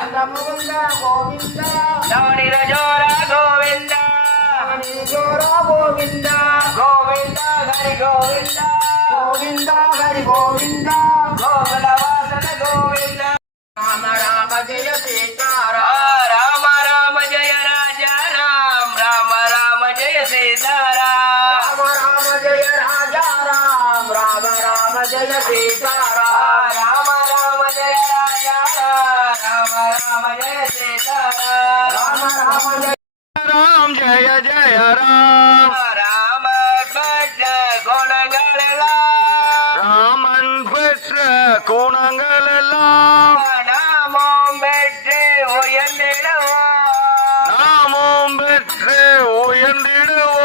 முகுந்த கோவிந்த நவனில ஜோர கோவிந்த ஜோர கோவிந்த கோவிந்த ஹரி கோவிந்த கோவிந்த ஹரி கோவிந்த கோகுல வாசன கோவிந்த ராம ராம ஜெய சீதாராம் ராம ராம ஜெய ராஜா ராம் ராம ராம ஜெய சீதாராம் ராம ராம ஜெய ராஜா ராம் ராம ராம ஜெய சீதாராம் ராம ராம ஜெய ராஜா ராம் ராம ஜெய சீதாராம் ராம ராம ஜெய ராம் ஜெய ஜெய ராம் ராம பட்ட குணங்கள் எல்லாம் ராமன் பெற்ற குணங்கள் எல்லாம் நாமும் பெற்று உயர்ந்திடுவோம் நாமும் பெற்று உயர்ந்திடுவோம்